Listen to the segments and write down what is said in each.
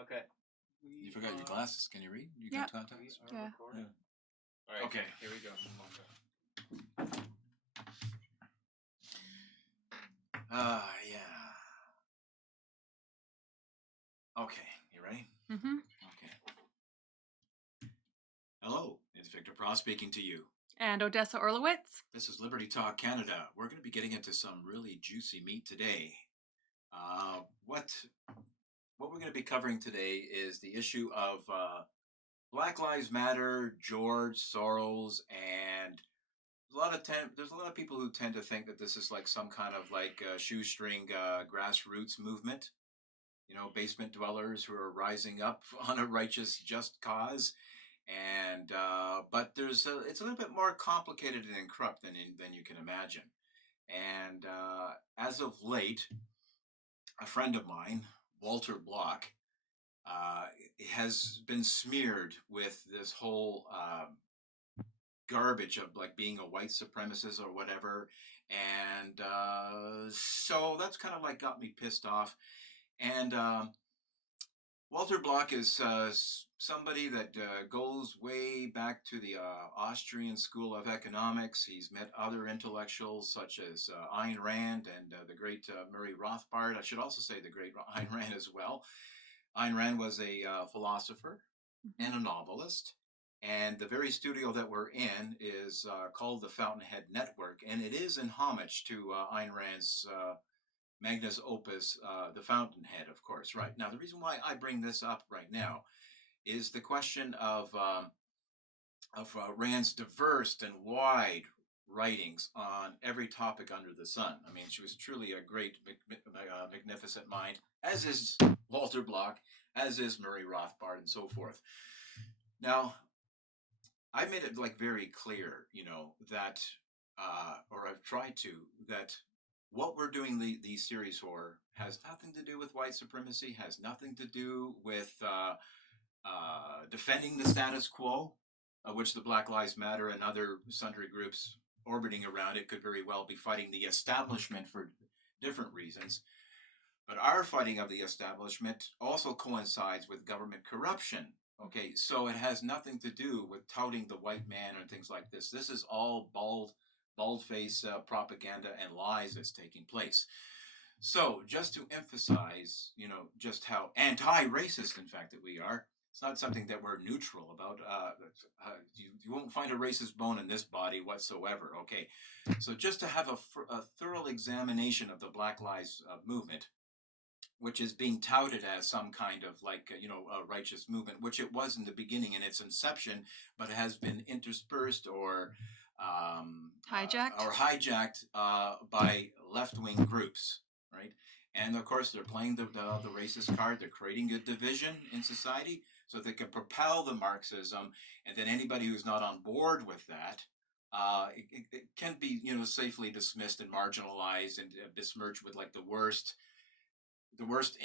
Okay. You forgot your glasses. Can you read? You got contacts? We are recording. All right. Okay. Here we go. Yeah. Okay, you ready? Mm-hmm. Okay. Hello, it's Victor Pross speaking to you. And Odessa Orlowitz. This is Liberty Talk Canada. We're going to be getting into some really juicy meat today. What we're going to be covering today is the issue of Black Lives Matter, George Soros, and there's a lot of people who tend to think that this is like some kind of like shoestring grassroots movement. You know, basement dwellers who are rising up on a righteous, just cause. And but it's a little bit more complicated and corrupt than you can imagine. And as of late, a friend of mine, Walter Block, has been smeared with this whole garbage of like being a white supremacist or whatever. And so that's kind of like got me pissed off. And Walter Block is somebody that goes way back to the Austrian School of Economics. He's met other intellectuals such as Ayn Rand and the great Murray Rothbard. I should also say the great Ayn Rand as well. Ayn Rand was a philosopher and a novelist. And the very studio that we're in is called the Fountainhead Network. And it is in homage to Ayn Rand's magnus opus, The Fountainhead, of course. Right. Now, the reason why I bring this up right now is the question of Rand's diverse and wide writings on every topic under the sun. I mean, she was truly a great, magnificent mind, as is Walter Block, as is Murray Rothbard, and so forth. Now, I made it like very clear, you know, that, or I've tried to, that what we're doing these series for has nothing to do with white supremacy, has nothing to do with defending the status quo, which the Black Lives Matter and other sundry groups orbiting around it could very well be fighting the establishment for different reasons. But our fighting of the establishment also coincides with government corruption. Okay, so it has nothing to do with touting the white man and things like this. This is all bald-face propaganda and lies that's taking place. So just to emphasize, you know, just how anti-racist, in fact, that we are, it's not something that we're neutral about. You won't find a racist bone in this body whatsoever, okay? So just to have a thorough examination of the Black Lives movement, which is being touted as some kind of like, you know, a righteous movement, which it was in the beginning in its inception, but has been interspersed or hijacked by left-wing groups, right? And of course, they're playing the racist card. They're creating a division in society so they can propel the Marxism, and then anybody who's not on board with that, it can be, you know, safely dismissed and marginalized and besmirched with like the worst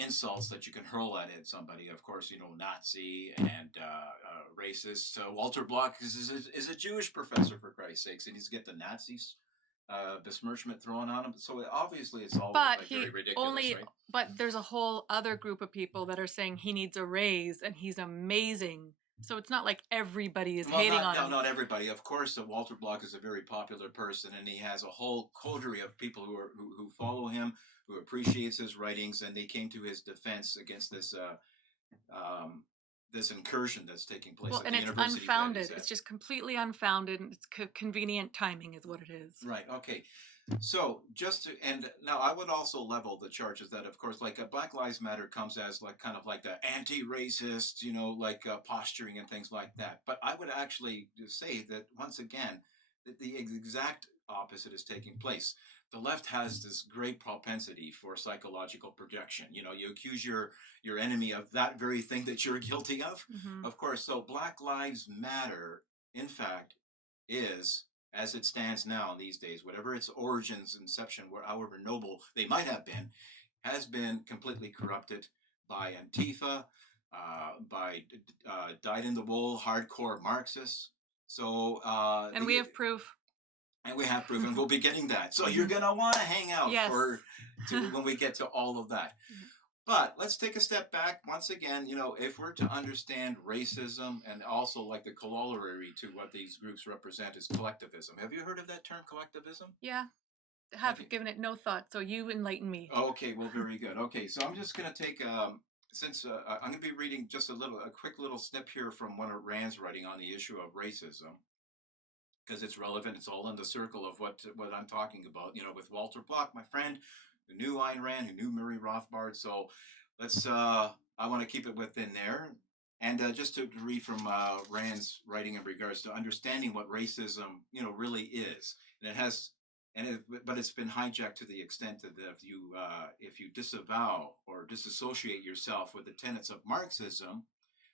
insults that you can hurl at somebody. Of course, you know, Nazi and racist. Walter Block is a Jewish professor, for Christ's sakes, and he's get the Nazis besmirchment thrown on him. So obviously, it's all like, very ridiculous, right? But there's a whole other group of people that are saying he needs a raise and he's amazing. So it's not like everybody is hating on him. No, not everybody. Of course, Walter Block is a very popular person, and he has a whole coterie of people who follow him, who appreciates his writings, and they came to his defense against this this incursion that's taking place. Well, at and the it's university unfounded. It's just completely unfounded, and it's convenient timing is what it is. Right. Okay. So and now I would also level the charges that, of course, like Black Lives Matter comes as like kind of like the anti-racist, you know, like posturing and things like that. But I would actually say that once again, that the exact opposite is taking place. The left has this great propensity for psychological projection. You know, you accuse your enemy of that very thing that you're guilty of. Mm-hmm. Of course, so Black Lives Matter, in fact, is, as it stands now these days, whatever its origins, inception, however noble they might have been, has been completely corrupted by Antifa, by dyed-in-the-wool hardcore Marxists. So, and we have proof. And we have proof, and we'll be getting that. So you're going to want to hang out when we get to all of that. But let's take a step back once again. If we're to understand racism and also like the corollary to what these groups represent is collectivism. Have you heard of that term, collectivism? Yeah, Have have you? given it no thought. So you enlighten me. Okay, well, very good. Okay, so I'm just going to take since I'm going to be reading just a quick little snip here from one of Rand's writing on the issue of racism because it's relevant. It's all in the circle of what I'm talking about. With Walter Block, my friend, who knew Ayn Rand, who knew Murray Rothbard. So let's. I want to keep it within there, and just to read from Rand's writing in regards to understanding what racism, really is, and it has. But it's been hijacked to the extent that if you disavow or disassociate yourself with the tenets of Marxism,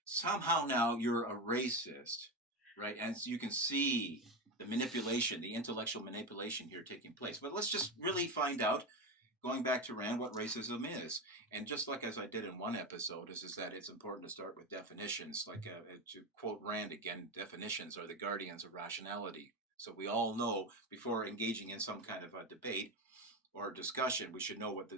somehow now you're a racist, right? And so you can see the manipulation, the intellectual manipulation here taking place. But let's just really find out, going back to Rand, what racism is. And just like as I did in one episode, is that it's important to start with definitions. Like to quote Rand again, definitions are the guardians of rationality. So we all know before engaging in some kind of a debate or discussion, we should know what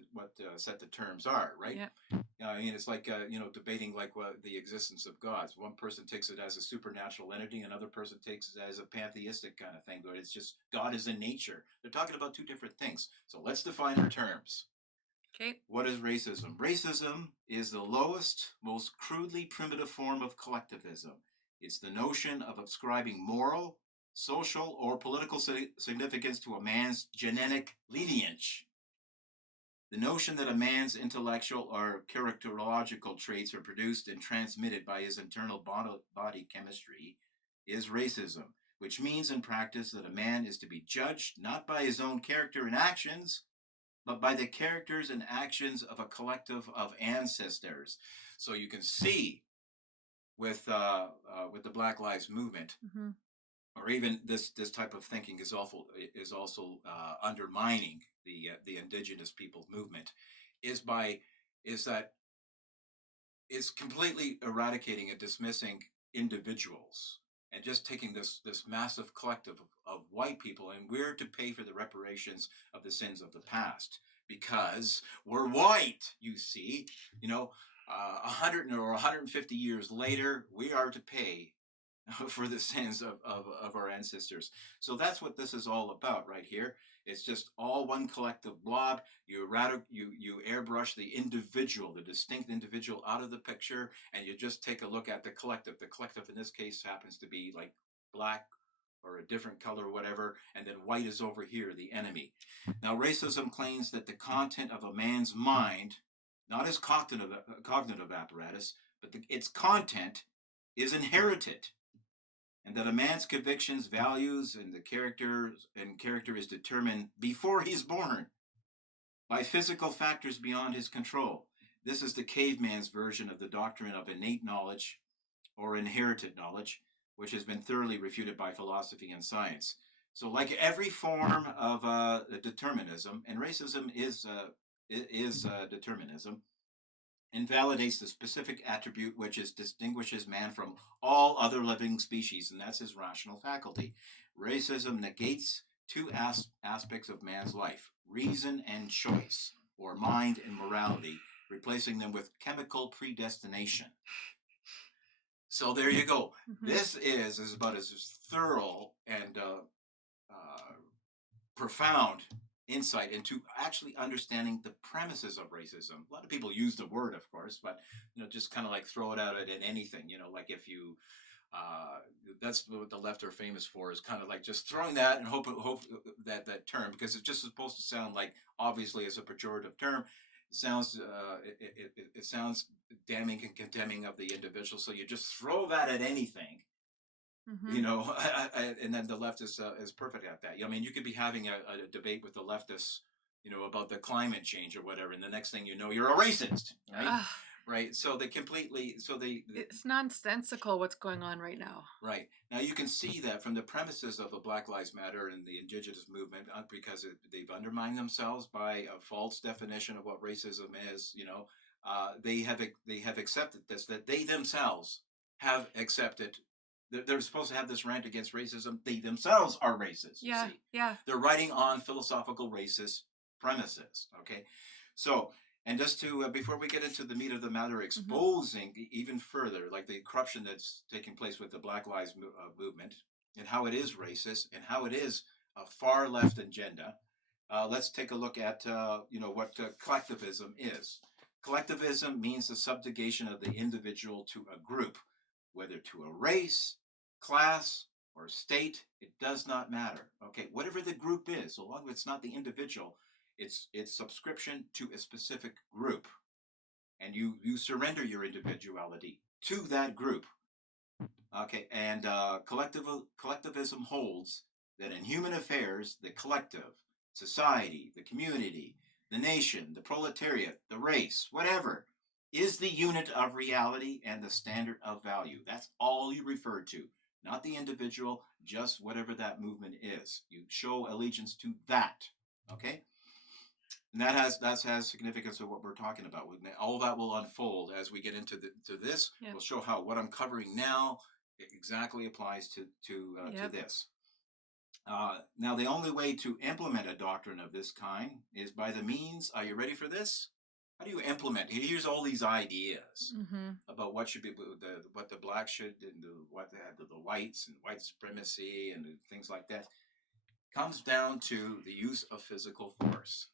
set the terms are, right? Yeah. I mean, it's like debating like the existence of gods. One person takes it as a supernatural entity, another person takes it as a pantheistic kind of thing. But it's just God is in nature. They're talking about two different things. So let's define our terms. Okay. What is racism? Racism is the lowest, most crudely primitive form of collectivism. It's the notion of ascribing moral, social, or political significance to a man's genetic lineage. The notion that a man's intellectual or characterological traits are produced and transmitted by his internal body chemistry is racism, which means in practice that a man is to be judged not by his own character and actions, but by the characters and actions of a collective of ancestors. So you can see with the Black Lives Movement, Mm-hmm. or even this type of thinking is also undermining the indigenous people movement, is completely eradicating and dismissing individuals and just taking this massive collective of white people, and we're to pay for the reparations of the sins of the past because we're white. You see, 100 or 150 years later, we are to pay for the sins of our ancestors. So that's what this is all about right here. It's just all one collective blob. You airbrush the individual, the distinct individual out of the picture, and you just take a look at the collective. The collective in this case happens to be like black or a different color or whatever, and then white is over here, the enemy. Now, racism claims that the content of a man's mind, not his cognitive apparatus, but its content is inherited, and that a man's convictions, values, and character is determined before he's born by physical factors beyond his control. This is the caveman's version of the doctrine of innate knowledge or inherited knowledge, which has been thoroughly refuted by philosophy and science. So, like every form of determinism, and racism is determinism, invalidates the specific attribute which distinguishes man from all other living species, and that's his rational faculty. Racism negates two aspects of man's life: reason and choice, or mind and morality, replacing them with chemical predestination. So there you go. Mm-hmm. This is about as thorough and profound insight into actually understanding the premises of racism. A lot of people use the word, of course, but just kind of like throw it out at anything. Like if you, that's what the left are famous for, is kind of like just throwing that and hope that term, because it's just supposed to sound like, obviously as a pejorative term, it sounds it sounds damning and condemning of the individual. So you just throw that at anything. Mm-hmm. And then the left is perfect at that. I mean, you could be having a debate with the leftists, about the climate change or whatever, and the next thing you know, you're a racist, right? Right. So it's nonsensical what's going on right now. Right. Now you can see that from the premises of the Black Lives Matter and the indigenous movement, because they've undermined themselves by a false definition of what racism is. They have accepted this, that they themselves have accepted. They're supposed to have this rant against racism. They themselves are racist. Yeah, you see. yeah. They're writing on philosophical racist premises. Okay, so And just to, before we get into the meat of the matter, exposing even further, like the corruption that's taking place with the Black Lives Movement and how it is racist and how it is a far left agenda, let's take a look at, what collectivism is. Collectivism means the subjugation of the individual to a group, whether to a race, class, or state, it does not matter. Okay, whatever the group is, so long as it's not the individual, it's subscription to a specific group, and you surrender your individuality to that group. Okay, and collectivism holds that in human affairs, the collective, society, the community, the nation, the proletariat, the race, whatever, is the unit of reality and the standard of value. That's all you refer to, not the individual, just whatever that movement is. You show allegiance to that. Okay? And that has significance of what we're talking about. All that will unfold as we get into this. Yeah. We'll show how what I'm covering now exactly applies to this. Now, the only way to implement a doctrine of this kind is by the means. Are you ready for this? How do you implement? Here's all these ideas about what should be what the blacks should and the whites and white supremacy and things like that. Comes down to the use of physical force.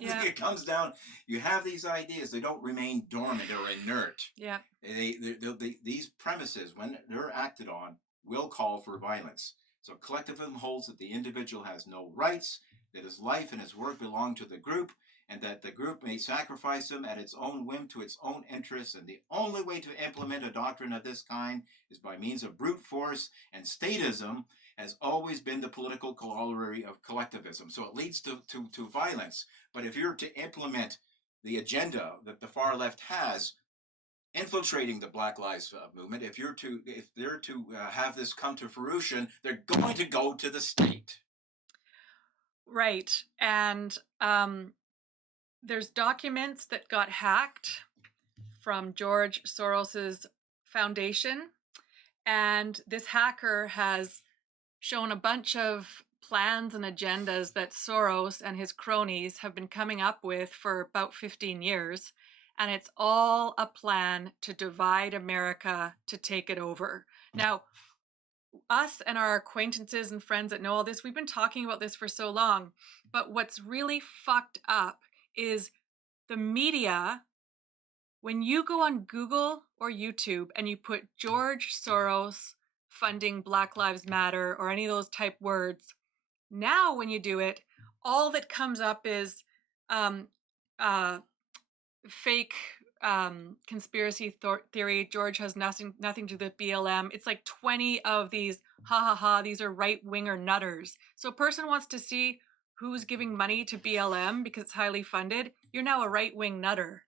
Yeah. It comes down, you have these ideas, they don't remain dormant or inert. Yeah. These premises, when they're acted on, will call for violence. So collectivism holds that the individual has no rights, that his life and his work belong to the group, and that the group may sacrifice him at its own whim to its own interests. And the only way to implement a doctrine of this kind is by means of brute force, and statism has always been the political corollary of collectivism. So it leads to violence. But if you're to implement the agenda that the far left has, infiltrating the Black Lives Movement, if they're to have this come to fruition, they're going to go to the state. Right. And there's documents that got hacked from George Soros's foundation. And this hacker has shown a bunch of plans and agendas that Soros and his cronies have been coming up with for about 15 years. And it's all a plan to divide America, to take it over. Now, us and our acquaintances and friends that know all this, we've been talking about this for so long. But what's really fucked up is the media. When you go on Google or YouTube and you put George Soros funding Black Lives Matter or any of those type words, now when you do it, all that comes up is fake conspiracy theory. George has nothing to do with BLM. It's like 20 of these, these are right-winger nutters. So a person wants to see who's giving money to BLM because it's highly funded. You're now a right-wing nutter.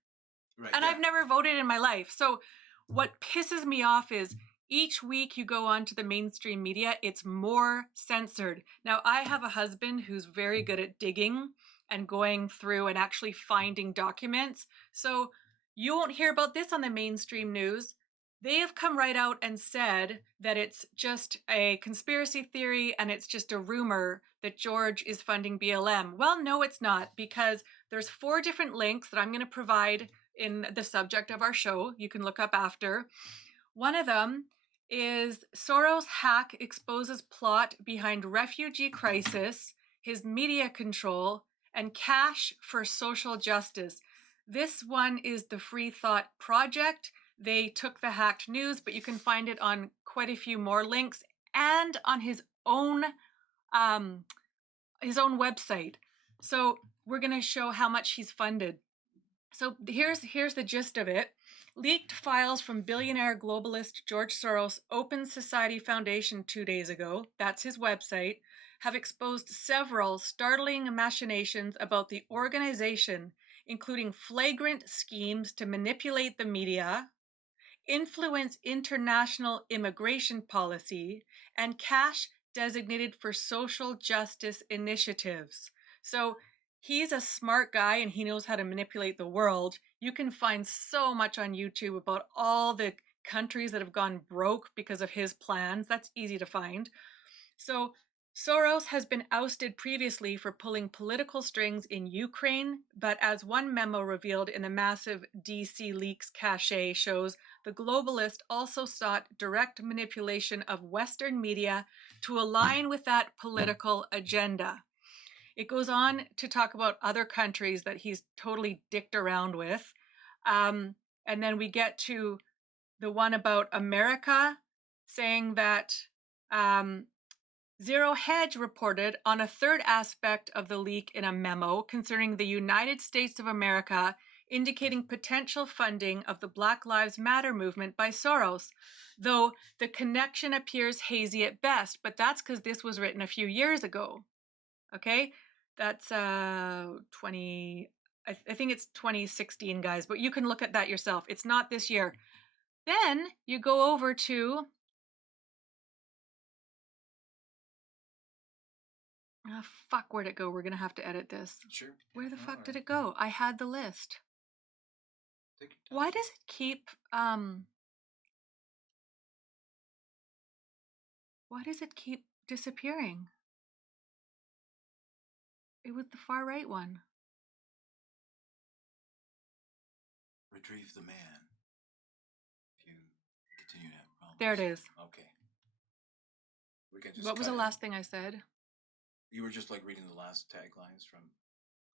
Right, and yeah. I've never voted in my life. So what pisses me off is each week you go on to the mainstream media, it's more censored. Now, I have a husband who's very good at digging and going through and actually finding documents. So you won't hear about this on the mainstream news. They have come right out and said that it's just a conspiracy theory and it's just a rumor that George is funding BLM. Well, no, it's not, because there's 4 different links that I'm going to provide in the subject of our show. You can look up after. One of them is Soros hack exposes plot behind refugee crisis, his media control, and cash for social justice. This one is the Free Thought Project. They took the hacked news, but you can find it on quite a few more links and on his own website. So we're going to show how much he's funded. So here's the gist of it. Leaked files from billionaire globalist George Soros' Open Society Foundation 2 days ago, that's his website, have exposed several startling machinations about the organization, including flagrant schemes to manipulate the media, influence international immigration policy, and cash designated for social justice initiatives. So he's a smart guy and he knows how to manipulate the world. You can find so much on YouTube about all the countries that have gone broke because of his plans. That's easy to find. So Soros has been ousted previously for pulling political strings in Ukraine, but as one memo revealed in the massive DC leaks cache shows, the globalist also sought direct manipulation of Western media to align with that political agenda. It goes on to talk about other countries that he's totally dicked around with. And then we get to the one about America, saying that Zero Hedge reported on a third aspect of the leak in a memo concerning the United States of America, indicating potential funding of the Black Lives Matter movement by Soros, though the connection appears hazy at best. But that's because this was written a few years ago. Okay, that's 20. I think it's 2016, guys. But you can look at that yourself. It's not this year. Then you go over to fuck, where'd it go? We're gonna have to edit this. Sure. Where the fuck did it go? I had the list. Take your time. Why does it keep disappearing? It was the far right one. Retrieve the man. If you continue to have problems. There it is. Okay. We can just. What was the cut it. last thing I said? You were just like reading the last taglines from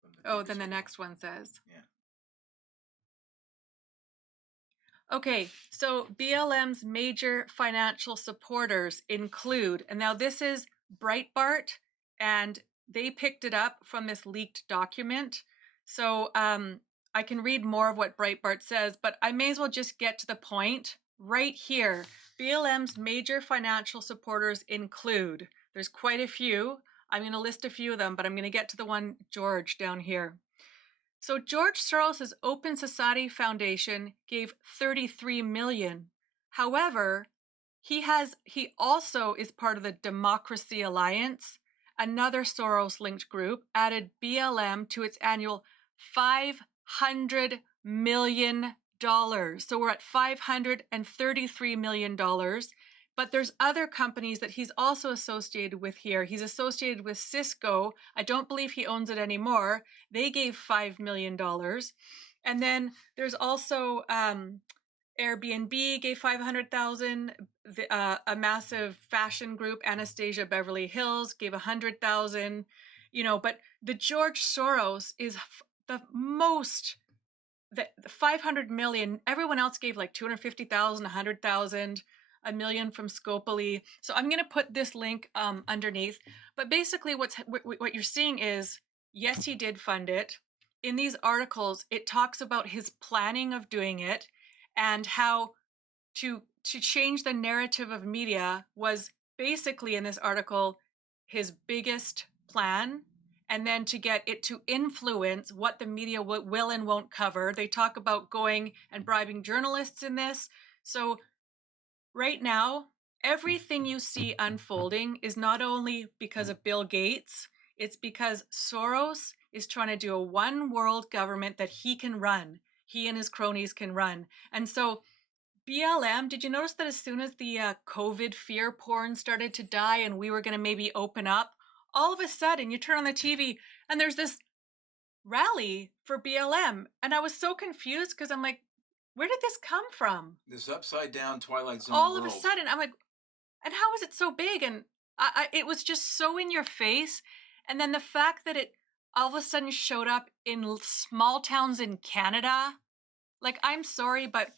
the. Oh, then the episode. next one says. Yeah. Okay, so BLM's major financial supporters include, and now this is Breitbart, and they picked it up from this leaked document. So I can read more of what Breitbart says, but I may as well just get to the point right here. BLM's major financial supporters include, there's quite a few. I'm going to list a few of them, but I'm going to get to the one, George, down here. So George Soros's Open Society Foundation gave $33 million. However, he also is part of the Democracy Alliance. Another Soros-linked group added BLM to its annual $500 million. So we're at $533 million. But there's other companies that he's also associated with here. He's associated with Cisco. I don't believe he owns it anymore. They gave $5 million. And then there's also Airbnb gave $500,000. A massive fashion group, Anastasia Beverly Hills, gave $100,000. But the George Soros is the most. The 500 million. Everyone else gave like 250,000, 100,000. $1 million from Scopely. So I'm going to put this link underneath. But basically what you're seeing is, yes, he did fund it. In these articles, it talks about his planning of doing it and how to change the narrative of media was basically, in this article, his biggest plan. And then to get it to influence what the media will and won't cover. They talk about going and bribing journalists in this. So right now, everything you see unfolding is not only because of Bill Gates, it's because Soros is trying to do a one world government that he can run. He and his cronies can run. And so BLM, did you notice that as soon as the COVID fear porn started to die and we were going to maybe open up, all of a sudden you turn on the TV and there's this rally for BLM. And I was so confused because I'm like, where did this come from? This upside down Twilight Zone all world. of a sudden, I'm like, and how is it so big? And it was just so in your face. And then the fact that it all of a sudden showed up in small towns in Canada, like, I'm sorry, but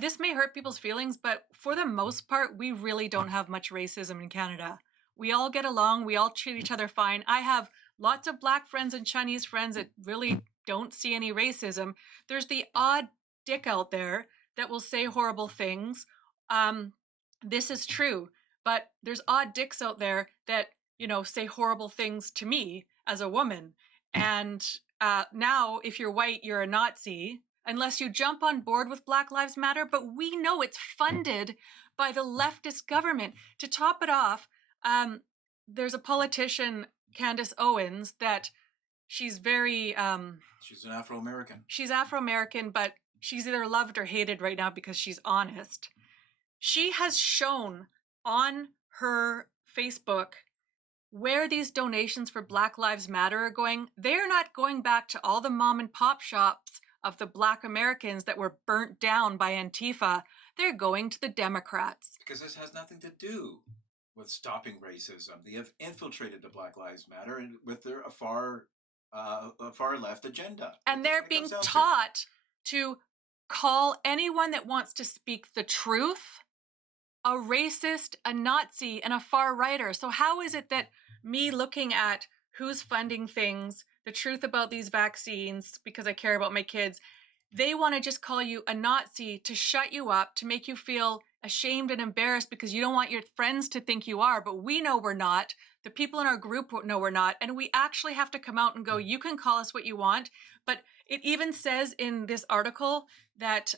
this may hurt people's feelings, but for the most part, we really don't have much racism in Canada. We all get along. We all treat each other fine. I have lots of Black friends and Chinese friends that really don't see any racism. There's the odd dick out there that will say horrible things. This is true, but there's odd dicks out there that, say horrible things to me as a woman. And now, if you're white, you're a Nazi, unless you jump on board with Black Lives Matter. But we know it's funded by the leftist government. To top it off, there's a politician, Candace Owens, that she's very... she's an Afro-American. She's Afro-American, but she's either loved or hated right now because she's honest. She has shown on her Facebook where these donations for Black Lives Matter are going, they're not going back to all the mom and pop shops of the Black Americans that were burnt down by Antifa. They're going to the Democrats. Because this has nothing to do with stopping racism. They have infiltrated the Black Lives Matter and with their far left agenda. And they're being taught to call anyone that wants to speak the truth a racist, a Nazi, and a far righter. So how is it that me looking at who's funding things, the truth about these vaccines, because I care about my kids, they want to just call you a Nazi to shut you up, to make you feel ashamed and embarrassed because you don't want your friends to think you are, but we know we're not. The people in our group know we're not. And we actually have to come out and go, you can call us what you want. But it even says in this article that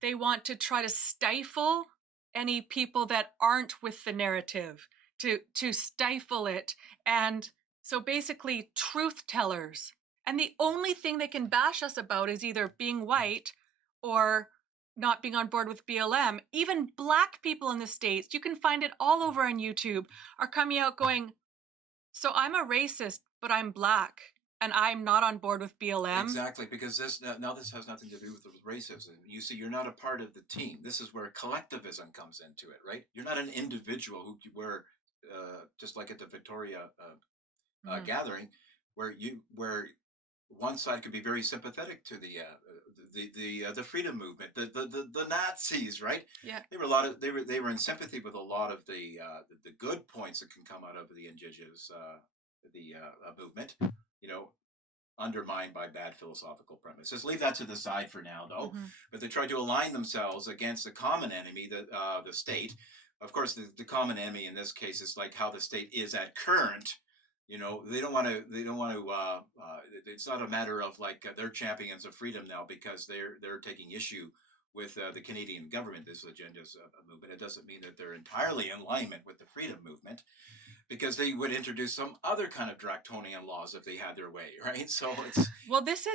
they want to try to stifle any people that aren't with the narrative, to stifle it. And so basically truth tellers. And the only thing they can bash us about is either being white or not being on board with BLM. Even Black people in the States, you can find it all over on YouTube, are coming out going, so I'm a racist, but I'm Black and I'm not on board with BLM. Exactly, because this has nothing to do with racism. You see, you're not a part of the team. This is where collectivism comes into it, right? You're not an individual who just like at the Victoria gathering, where one side could be very sympathetic to the freedom movement, the Nazis, right? Yeah, they were in sympathy with a lot of the good points that can come out of the indigenous movement, undermined by bad philosophical premises. Leave that to the side for now, though. Mm-hmm. But they tried to align themselves against the common enemy, the state. Of course, the common enemy in this case is like how the state is at current. They don't want to. It's not a matter of like they're champions of freedom now because they're taking issue with the Canadian government. This agenda's movement. It doesn't mean that they're entirely in alignment with the freedom movement, because they would introduce some other kind of draconian laws if they had their way, right? So it's well, this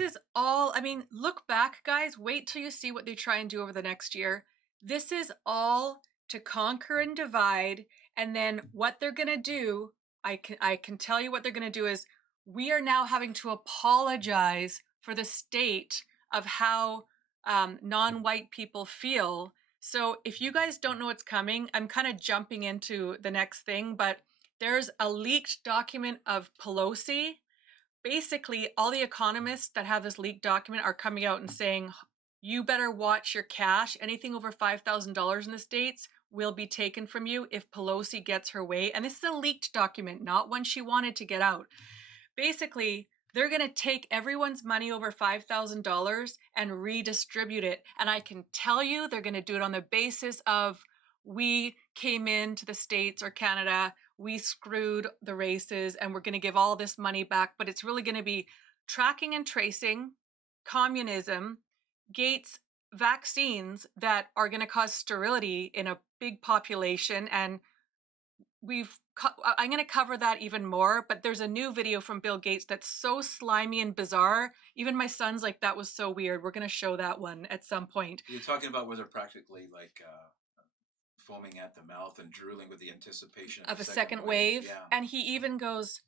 is all. I mean, look back, guys. Wait till you see what they try and do over the next year. This is all to conquer and divide, and then what they're gonna do. I can tell you what they're going to do is we are now having to apologize for the state of how non-white people feel. So if you guys don't know what's coming, I'm kind of jumping into the next thing, but there's a leaked document of Pelosi. Basically, all the economists that have this leaked document are coming out and saying, you better watch your cash. Anything over $5,000 in the States will be taken from you if Pelosi gets her way. And this is a leaked document, not one she wanted to get out. Basically, they're going to take everyone's money over $5,000 and redistribute it. And I can tell you they're going to do it on the basis of we came into the States or Canada, we screwed the races, and we're going to give all this money back. But it's really going to be tracking and tracing, communism, Gates vaccines that are going to cause sterility in a big population. And I'm going to cover that even more, but there's a new video from Bill Gates that's so slimy and bizarre. Even my son's like, that was so weird. We're going to show that one at some point. You're talking about where they're practically like foaming at the mouth and drooling with the anticipation of a second wave. Yeah. And he even goes,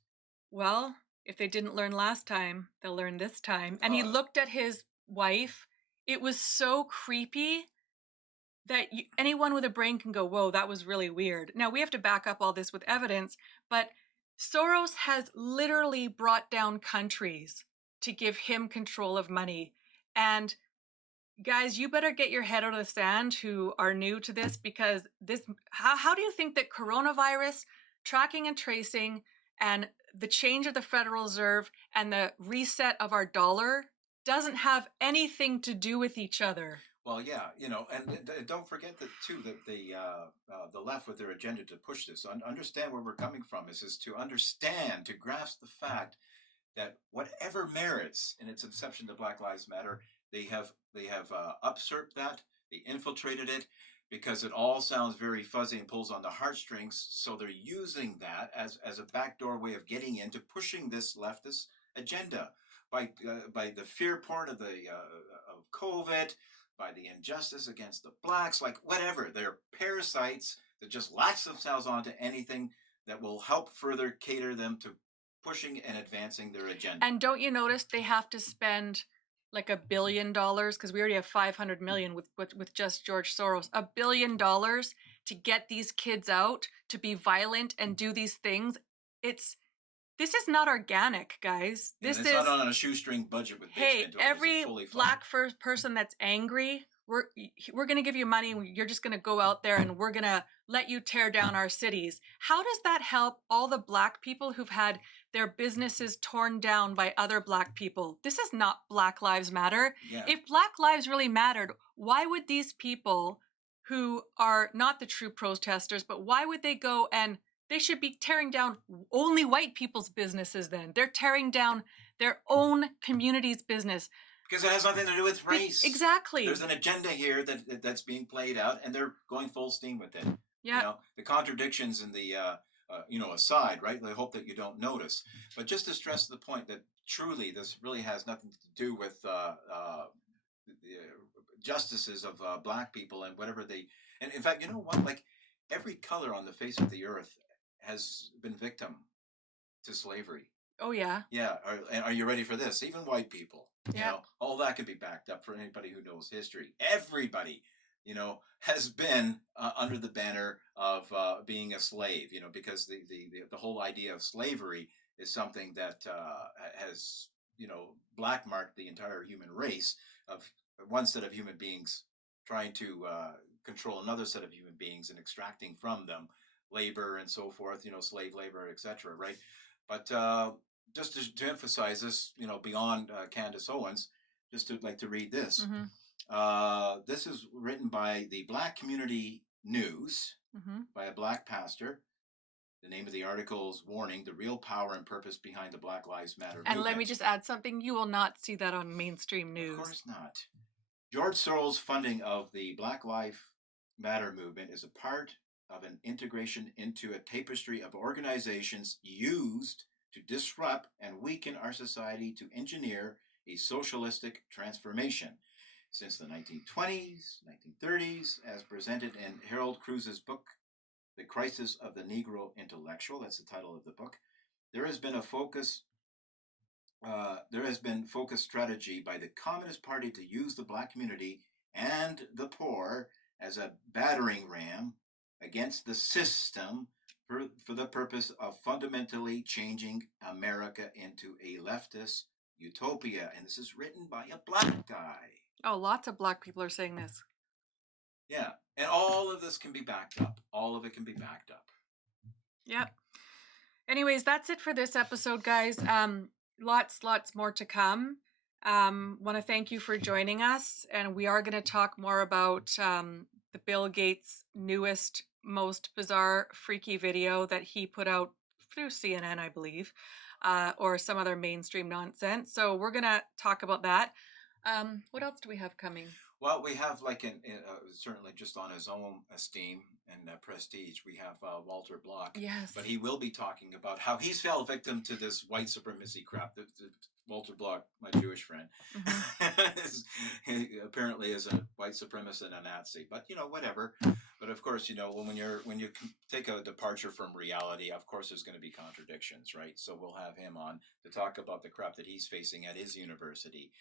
well, if they didn't learn last time, they'll learn this time. And he looked at his wife. It was so creepy that anyone with a brain can go, whoa, that was really weird. Now, we have to back up all this with evidence, but Soros has literally brought down countries to give him control of money. And guys, you better get your head out of the sand who are new to this, because how do you think that coronavirus, tracking and tracing, and the change of the Federal Reserve and the reset of our dollar doesn't have anything to do with each other? Well, yeah, and don't forget that too, that the left with their agenda to push this, understand where we're coming from, is to grasp the fact that whatever merits in its inception to Black Lives Matter, they have usurped that, they infiltrated it, because it all sounds very fuzzy and pulls on the heartstrings. So they're using that as a backdoor way of getting into pushing this leftist agenda by the fear porn of COVID, by the injustice against the blacks, like whatever. They're parasites that just latch themselves onto anything that will help further cater them to pushing and advancing their agenda. And don't you notice they have to spend like $1 billion, because we already have 500 million with just George Soros, $1 billion to get these kids out to be violent and do these things. This is not organic, guys. Yeah, This it's is not on a shoestring budget with hey, basement doors. every It's fully funded. black first person that's angry, we're going to give you money and you're just going to go out there and we're going to let you tear down our cities. How does that help all the black people who've had their businesses torn down by other black people? This is not Black Lives Matter. Yeah. If Black lives really mattered, why would these people who are not the true protesters, but why would they go and they should be tearing down only white people's businesses then? They're tearing down their own community's business. Because it has nothing to do with race. Exactly. There's an agenda here that's being played out, and they're going full steam with it. Yeah. You know, the contradictions in the, aside, right? I hope that you don't notice. But just to stress the point that truly this really has nothing to do with the justices of black people and whatever they... And in fact, you know what? Like, every color on the face of the earth has been victim to slavery. Oh, yeah. Yeah. Are you ready for this? Even white people. Yeah. You know, all that can be backed up for anybody who knows history. Everybody, has been under the banner of being a slave, because the whole idea of slavery is something that has, black marked the entire human race of one set of human beings trying to control another set of human beings and extracting from them labor and so forth, slave labor, etc. Right? But just to emphasize this, beyond Candace Owens, just to read this. Mm-hmm. This is written by the Black Community News by a black pastor. The name of the article is Warning, the Real Power and Purpose Behind the Black Lives Matter And Movement. let me just add something. You will not see that on mainstream news. Of course not. George Soros' funding of the Black Lives Matter movement is a part of an integration into a tapestry of organizations used to disrupt and weaken our society to engineer a socialistic transformation. Since the 1920s, 1930s, as presented in Harold Cruz's book, The Crisis of the Negro Intellectual, that's the title of the book, there has been focused strategy by the Communist Party to use the black community and the poor as a battering ram against the system for the purpose of fundamentally changing America into a leftist utopia. And this is written by a black guy. Oh, lots of black people are saying this. Yeah. And all of this can be backed up. All of it can be backed up. Yep. Anyways, that's it for this episode, guys. Lots more to come. Want to thank you for joining us. And we are going to talk more about the Bill Gates' newest, most bizarre, freaky video that he put out through CNN, I believe, or some other mainstream nonsense. So we're going to talk about that. What else do we have coming? Well, we have, certainly just on his own esteem and prestige, we have Walter Block. Yes. But he will be talking about how he's fell victim to this white supremacy crap. Walter Block, my Jewish friend, he apparently is a white supremacist and a Nazi. But, whatever. But, of course, when you take a departure from reality, of course there's going to be contradictions, right? So we'll have him on to talk about the crap that he's facing at his university.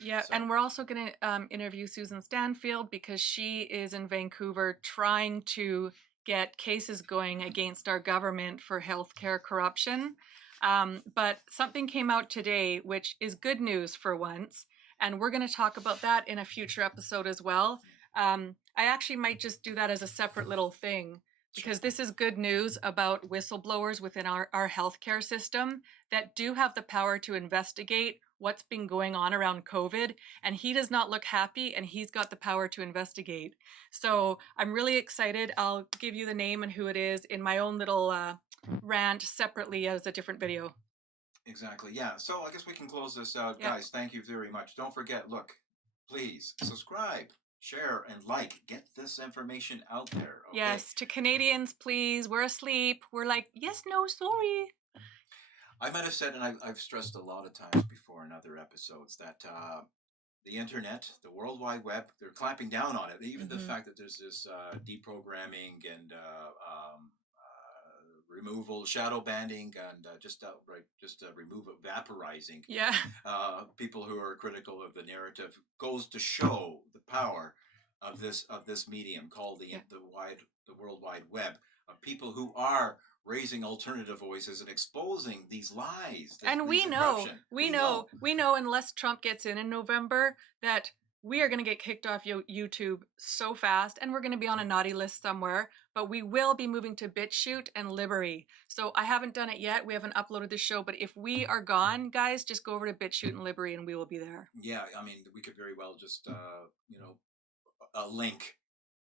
Yeah, and we're also going to interview Susan Stanfield because she is in Vancouver trying to get cases going against our government for healthcare corruption. But something came out today, which is good news for once, and we're going to talk about that in a future episode as well. I actually might just do that as a separate little thing because this is good news about whistleblowers within our healthcare system that do have the power to investigate what's been going on around COVID, and he does not look happy, and he's got the power to investigate. So I'm really excited. I'll give you the name and who it is in my own little rant separately as a different video. Exactly, yeah. So I guess we can close this out. Yep. Guys, thank you very much. Don't forget, look, please subscribe, share, and like. Get this information out there. Okay? Yes, to Canadians, please. We're asleep. We're like, yes, no, sorry. I might have said, and I've stressed a lot of times before in other episodes, that the internet, the World Wide Web, they're clamping down on it. Even the fact that there's this deprogramming and removal, shadow banning, and just outright just remove vaporizing Yeah. people who are critical of the narrative goes to show the power of this medium called Yeah. the World Wide Web, of people who are raising alternative voices and exposing these lies. And we know, unless Trump gets in November, that we are going to get kicked off YouTube so fast, and we're going to be on a naughty list somewhere. But we will be moving to BitChute and Liberty. So I haven't done it yet. We haven't uploaded the show. But if we are gone, guys, just go over to BitChute and Liberty, and we will be there. Yeah, I mean, we could very well just a link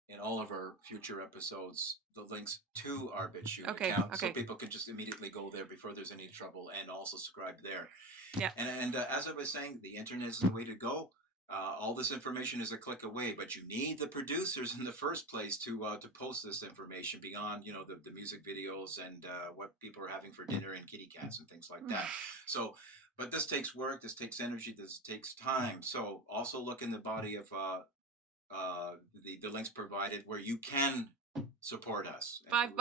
in all of our future episodes, the links to our BitChute account, so people can just immediately go there before there's any trouble, and also subscribe there. Yeah. And as I was saying, the internet is the way to go. All this information is a click away, but you need the producers in the first place to post this information beyond the music videos and what people are having for dinner and kitty cats and things like that. So, but this takes work, this takes energy, this takes time. So also look in the body of the links provided where you can support us. $5,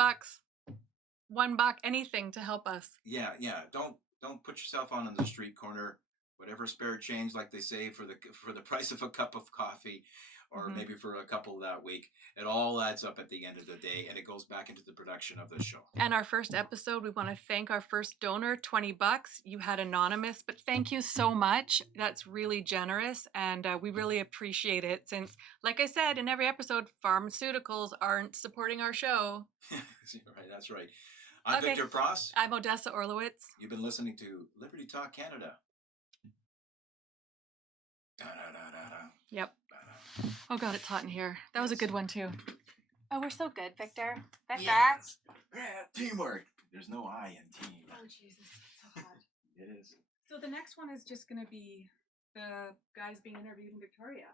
$1, anything to help us. Yeah. Don't put yourself on the street corner. Whatever spare change, like they say, for the price of a cup of coffee, or maybe for a couple that week, it all adds up at the end of the day, and it goes back into the production of the show. And our first episode, we want to thank our first donor, $20. You had anonymous, but thank you so much. That's really generous, and we really appreciate it. Since, like I said in every episode, pharmaceuticals aren't supporting our show. Right, that's right. I'm Victor Pross. I'm Odessa Orlowitz. You've been listening to Liberty Talk Canada. Yep. Oh God, it's hot in here. That was a good one too. Oh, we're so good, Victor. Victor. Yes. Yeah, teamwork. There's no I in team. Oh Jesus, it's so hot. It is. So the next one is just going to be the guys being interviewed in Victoria.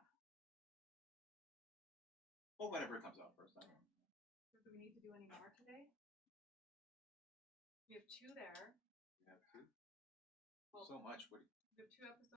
Well, whatever comes out first. I don't know. So do we need to do any more today? We have 2 there. We have 2. Well, so much. We have 2 episodes.